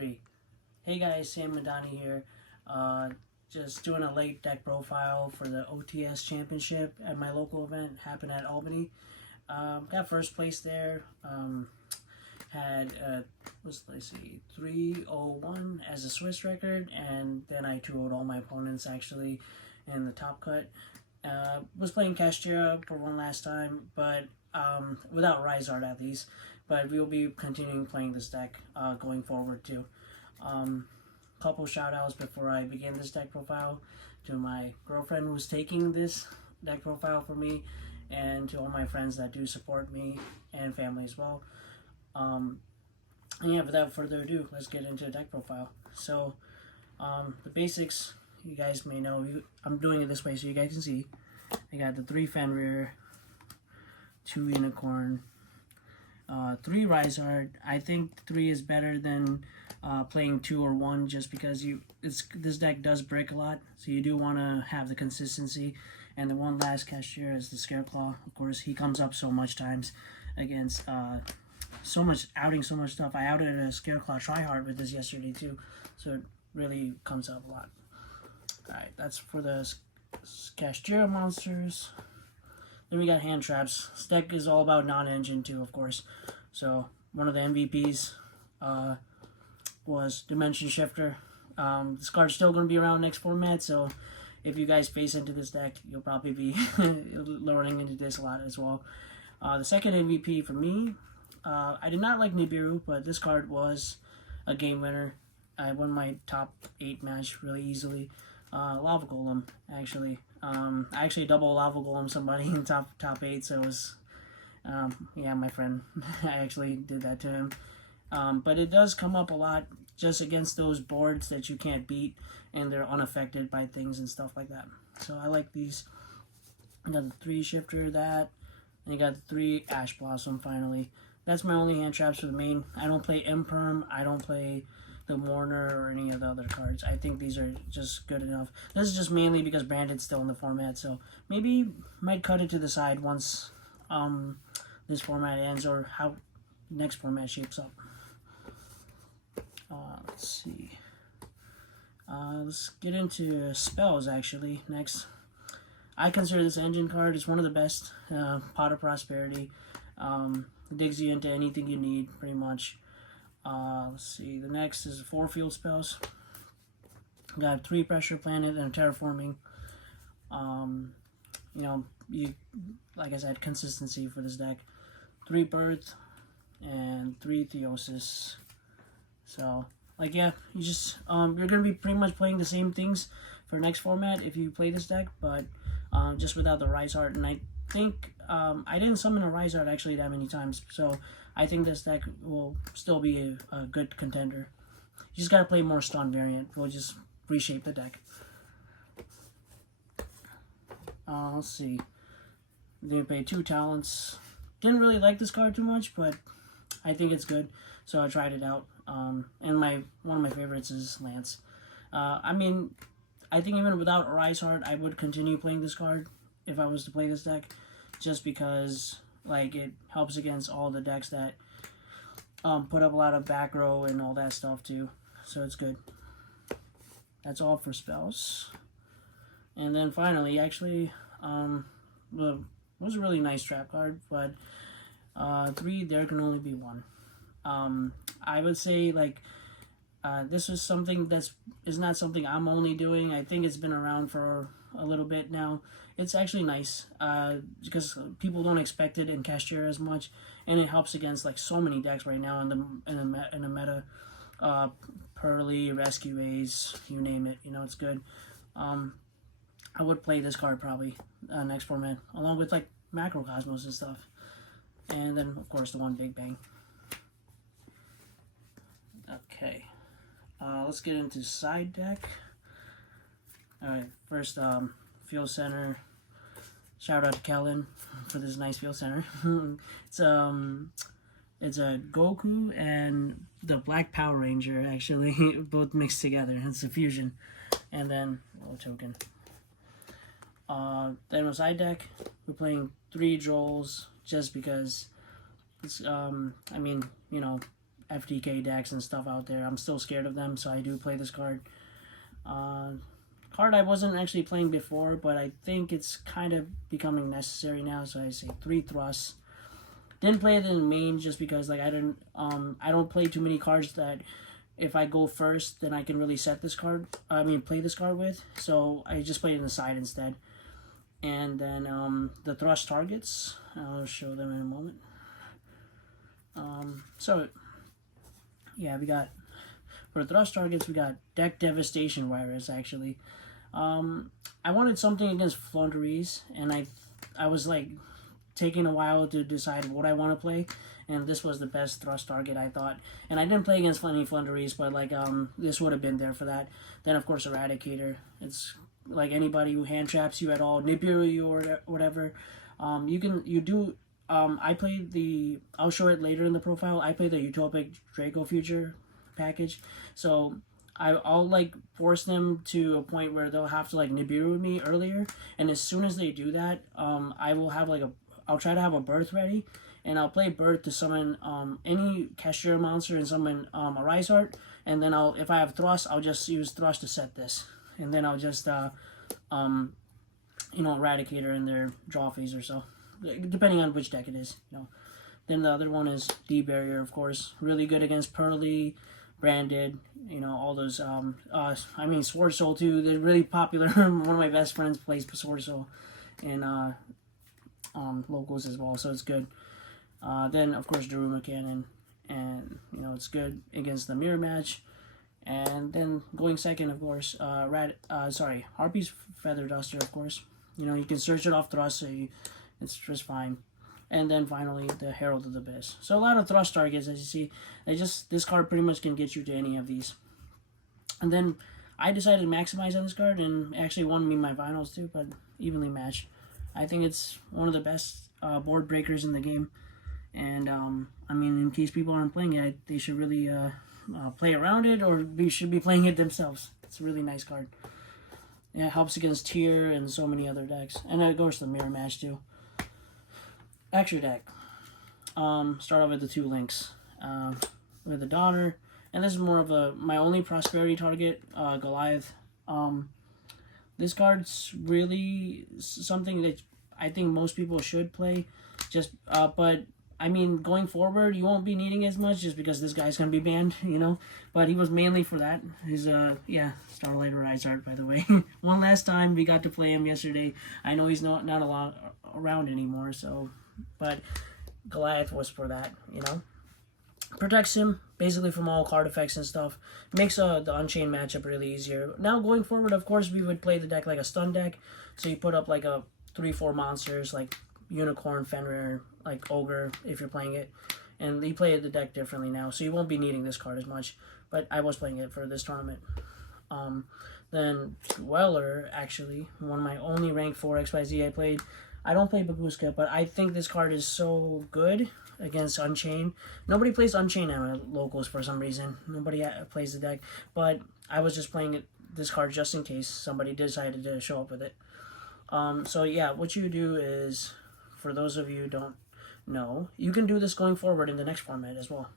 3. Hey guys, Sam Madani here. Just doing a late deck profile for the OTS championship at my local event. Happened at Albany. Got first place there. Had let's see, 301 as a Swiss record, and then I 2-0'd all my opponents actually in the top cut. Was playing Kashtira for one last time, but without Rizard at least. But we'll be continuing playing this deck going forward too. Couple shout outs before I begin this deck profile to my girlfriend who's taking this deck profile for me, and to all my friends that do support me and family as well. And yeah, without further ado, let's get into the deck profile. So the basics, you guys may know, I'm doing it this way so you guys can see. I got the 3 Fenrir, 2 Unicorn, 3 Rizard. I think 3 is better than playing 2 or 1, just because this deck does break a lot, so you do want to have the consistency. And the one last Kashtira is the Scareclaw. Of course, he comes up so much times against outing so much stuff. I outed a Scareclaw tryhard with this yesterday too, so it really comes up a lot. Alright, that's for the Kashtira monsters. Then we got hand traps. This deck is all about non-engine too, of course. So one of the MVPs was Dimension Shifter. This card's still going to be around next format, so if you guys face into this deck, you'll probably be learning into this a lot as well. The second MVP for me, I did not like Nibiru, but this card was a game winner. I won my top 8 match really easily. Lava Golem, actually. I actually double Lava Golem somebody in top 8, so it was, yeah, my friend. I actually did that to him. But it does come up a lot just against those boards that you can't beat, and they're unaffected by things and stuff like that. So I like these. I got the 3 Shifter, that, and you got the 3 Ash Blossom finally. That's my only hand traps for the main. I don't play Imperm, I don't play the Mourner or any of the other cards. I think these are just good enough. This is just mainly because Branded's still in the format, so maybe might cut it to the side once this format ends, or how next format shapes up. Let's see. Let's get into spells actually next. I consider this engine card is one of the best. Pot of Prosperity. Digs you into anything you need, pretty much. Let's see. The next is 4 field spells. Got 3 Pressure Planet and Terraforming. You know, like I said, consistency for this deck. 3 Birth and 3 Theosis. So, like, yeah, you just you're gonna be pretty much playing the same things for next format if you play this deck, but just without the Rizard. And I think I didn't summon a Rizard actually that many times, so I think this deck will still be a good contender. You just gotta play more stun variant. We'll just reshape the deck. Let's see. I'm gonna pay 2 talents. Didn't really like this card too much, but I think it's good, so I tried it out. And one of my favorites is Lance. I mean, I think even without Rizard, I would continue playing this card if I was to play this deck, just because like it helps against all the decks that put up a lot of back row and all that stuff too. So it's good. That's all for spells. And then finally, actually, well, it was a really nice trap card, but 3, there can only be 1. I would say, like, this is something is not something I'm only doing. I think it's been around for a little bit now. It's actually nice because people don't expect it in Kashtira as much, and it helps against like so many decks right now in the meta. Pearly, Rescue Ace, you name it. You know, it's good. I would play this card probably next format, along with like Macrocosmos and stuff, and then of course the one Big Bang. Okay, let's get into side deck. Alright, first, Field Center. Shout out to Kellen for this nice Field Center. It's a Goku and the Black Power Ranger, actually, both mixed together. It's a fusion. And then, a little token. Then on side deck, we're playing 3 Joels, just because it's, I mean, you know, FDK decks and stuff out there. I'm still scared of them, so I do play this card. Card I wasn't actually playing before, but I think it's kind of becoming necessary now, so I say 3 thrusts. Didn't play it in main just because like I don't play too many cards that if I go first, then I can really set this card. Play this card with. So I just played it in the side instead. And then the thrust targets, I'll show them in a moment. So yeah, we got for the thrust targets, we got deck devastation virus actually. I wanted something against Flunderies, and I was like taking a while to decide what I want to play, and this was the best thrust target I thought. And I didn't play against any Flunderies, but like this would have been there for that. Then of course Eradicator. It's like anybody who hand traps you at all, Nibiru you or whatever. I played I'll show it later in the profile. I played the Utopic Draco Future package, so I'll like force them to a point where they'll have to like Nibiru me earlier, and as soon as they do that, I will have like I'll try to have a Birth ready, and I'll play Birth to summon any Kashtira monster and summon a Rise Heart, and then if I have Thrust, I'll just use Thrust to set this, and then I'll just Eradicator in their draw phase or so, depending on which deck it is. Then the other one is D-Barrier, of course, really good against Pearly, Branded, all those, Sword Soul too, they're really popular. One of my best friends plays Sword Soul, and locals as well, so it's good. Then, of course, Daruma Cannon, and, it's good against the Mirror Match. And then, going second, of course, Harpy's Feather Duster, of course. You can search it off Thrust, so it's just fine. And then finally, the Herald of the Abyss. So a lot of thrust targets, as you see. This card pretty much can get you to any of these. And then I decided to maximize on this card, and actually won me my finals too, but evenly matched. I think it's one of the best board breakers in the game. And, in case people aren't playing it, they should really play around it, or should be playing it themselves. It's a really nice card. Yeah, it helps against Tier and so many other decks. And it goes to the Mirror Match too. Extra deck. Start off with the 2 links. With the Donner. And this is more of my only prosperity target, Goliath. This card's really something that I think most people should play. But going forward, you won't be needing as much just because this guy's gonna be banned, But he was mainly for that. His Starlight Rise Art, by the way. One last time, we got to play him yesterday. I know he's not a lot around anymore, but Goliath was for that, Protects him, basically, from all card effects and stuff. Makes the Unchained matchup really easier. Now, going forward, of course, we would play the deck like a stun deck. So you put up like a 3-4 monsters, like Unicorn, Fenrir, like Ogre, if you're playing it. And you play the deck differently now, so you won't be needing this card as much. But I was playing it for this tournament. Then Dweller, actually, one of my only rank 4 XYZ I played. I don't play Babushka, but I think this card is so good against Unchained. Nobody plays Unchained at locals for some reason. Nobody plays the deck, but I was just playing this card just in case somebody decided to show up with it. So yeah, what you do is, for those of you who don't know, you can do this going forward in the next format as well.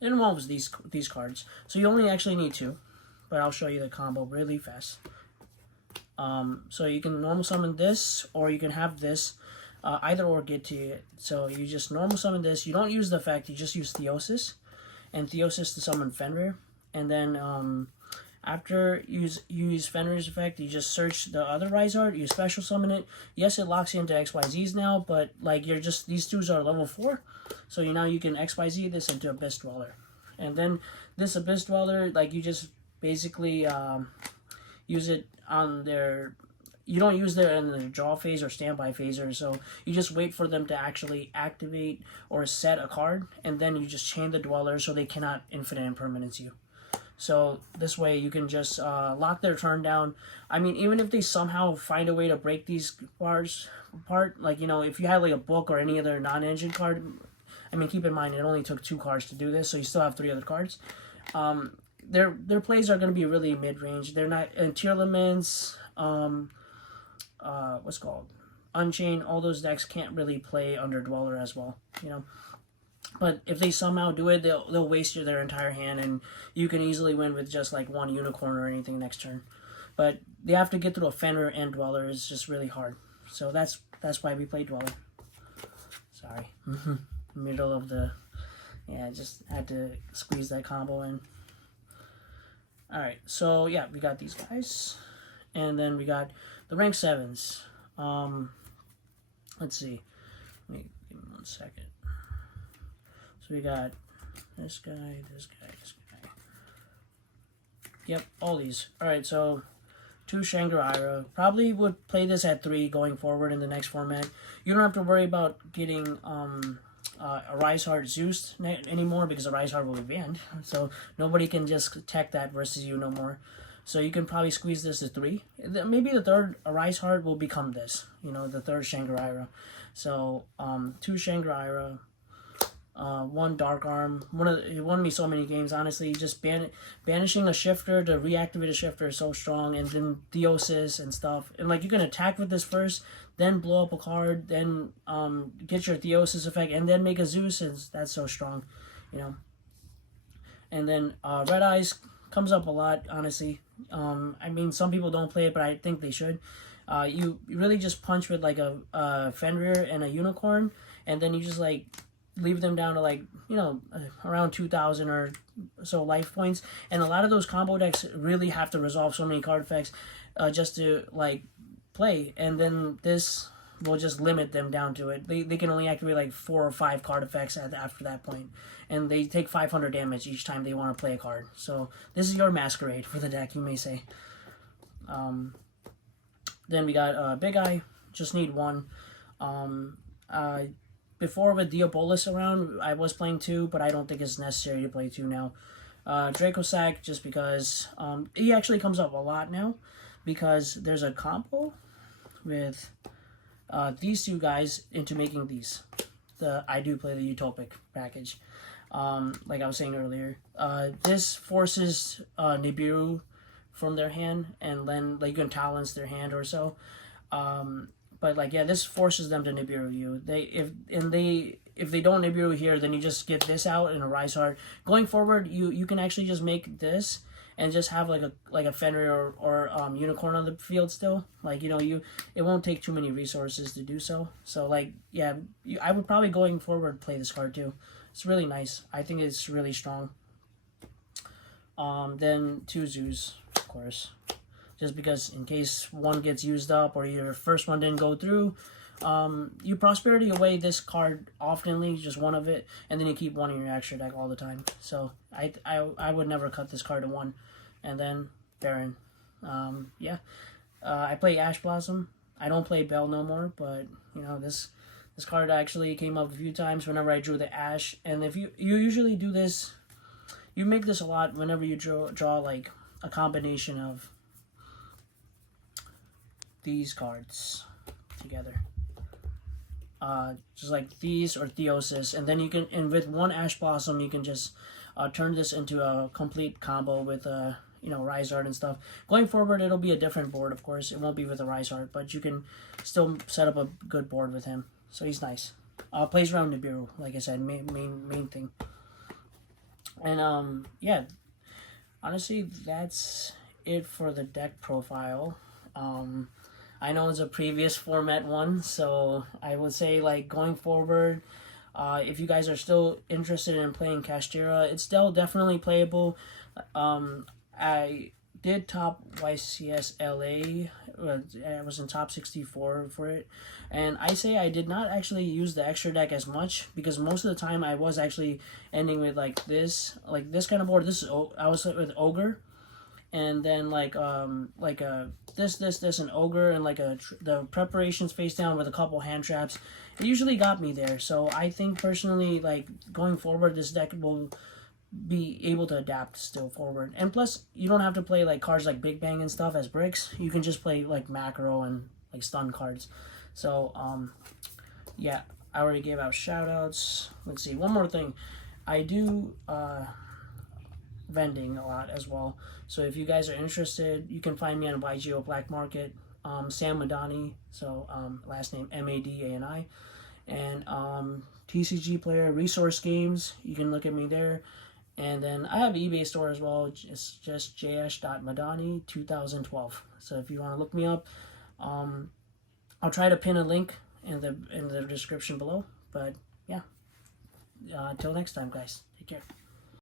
It involves these cards, so you only actually need 2, but I'll show you the combo really fast. So you can normal summon this, or you can have this, either or get to it. So you just normal summon this. You don't use the effect, you just use Theosis. And Theosis to summon Fenrir. And then after you use Fenrir's effect, you just search the other Rise Art, you special summon it. Yes, it locks you into XYZs now, but like these 2s are level 4. So now you can XYZ this into Abyss Dweller. And then this Abyss Dweller, like you just basically use it on their... You don't use it in the draw phase or standby phase, so you just wait for them to actually activate or set a card, and then you just chain the Dweller so they cannot infinite impermanence you. So this way you can just lock their turn down. Even if they somehow find a way to break these cards apart, like, if you had like a book or any other non-engine card, keep in mind it only took 2 cards to do this, so you still have 3 other cards. Their plays are going to be really mid-range. They're not... And Tier Laments, what's called Unchained, all those decks can't really play under Dweller as well, But if they somehow do it, they'll waste their entire hand, and you can easily win with just like one unicorn or anything next turn. But they have to get through a Fenrir and Dweller. It's just really hard. So that's why we play Dweller. Sorry. Middle of the... Yeah, just had to squeeze that combo in. Alright, so yeah, we got these guys. And then we got the rank 7s. Let's see. Let me give me 1 second. So we got this guy, this guy, this guy. Yep, all these. Alright, so 2 Shangri-La. Probably would play this at 3 going forward in the next format. You don't have to worry about getting a Rise Heart Zeus anymore, because a Rise Heart will be banned. So nobody can just tech that versus you no more. So you can probably squeeze this to 3. Maybe the third Rise Heart will become this. You know, the third Shangri-La. So 2 Shangri-La. 1 Dark Arm. It won me so many games, honestly. Just banishing a shifter to reactivate a shifter is so strong, and then Theosis and stuff. And like, you can attack with this first, then blow up a card, then get your Theosis effect, and then make a Zeus, and that's so strong, you know. And then Red Eyes comes up a lot, honestly. I mean, some people don't play it, but I think they should. You really just punch with like a Fenrir and a Unicorn, and then you just like leave them down to like, you know, around 2,000 or so life points. And a lot of those combo decks really have to resolve so many card effects just to like play. And then this will just limit them down to it. They can only activate like 4 or 5 card effects after that point. And they take 500 damage each time they want to play a card. So this is your masquerade for the deck, you may say. Then we got Big Eye. Just need 1. Before with Diabolus around, I was playing 2, but I don't think it's necessary to play 2 now. Dracosac, just because he actually comes up a lot now, because there's a combo with these 2 guys into making these. I do play the Utopic package, like I was saying earlier. This forces Nibiru from their hand, and then like you can Talons their hand or so. But like, yeah, this forces them to Nibiru you. If they don't Nibiru here, then you just get this out in a Rise Heart. Going forward, you can actually just make this and just have like a Fenrir or Unicorn on the field still. Like, you know, it won't take too many resources to do so. So like, yeah, I would probably going forward play this card too. It's really nice. I think it's really strong. Then 2 Zeus, of course. Just because in case one gets used up or your first one didn't go through, you Prosperity away this card oftenly, just 1 of it, and then you keep 1 in your extra deck all the time. So I would never cut this card to 1. And then Baron. Yeah. I play Ash Blossom. I don't play Bell no more, but you know, this card actually came up a few times whenever I drew the Ash. And if you usually do this, you make this a lot whenever you draw like a combination of these cards together, just like these or Theosis, and then you can, and with 1 Ash Blossom you can just turn this into a complete combo with you know, Rise Art and stuff. Going forward, it'll be a different board, of course. It won't be with a Rise Art, but you can still set up a good board with him. So he's nice. Plays around Nibiru, like I said, main thing. And yeah, honestly, that's it for the deck profile. I know it's a previous format one, so I would say, like, going forward, if you guys are still interested in playing Kashtira, it's still definitely playable. I did top YCS LA. I was in top 64 for it, and I say I did not actually use the extra deck as much, because most of the time I was actually ending with like this kind of board. I was with Ogre, and then this and Ogre, and like the preparations face down with a couple hand traps. It usually got me there. So I think personally, like, going forward, this deck will be able to adapt still forward. And plus, you don't have to play like cards like Big Bang and stuff as bricks. You can just play like macro and like stun cards. So yeah, I already gave out shout outs. Let's see, one more thing. I do vending a lot as well. So if you guys are interested, you can find me on YGO Black Market. Sam Madani, so last name Madani, And TCG player, Resource Games, you can look at me there. And then I have an eBay store as well. It's just js.madani 2012. So if you want to look me up, I'll try to pin a link in the description below. But yeah, until next time, guys, take care.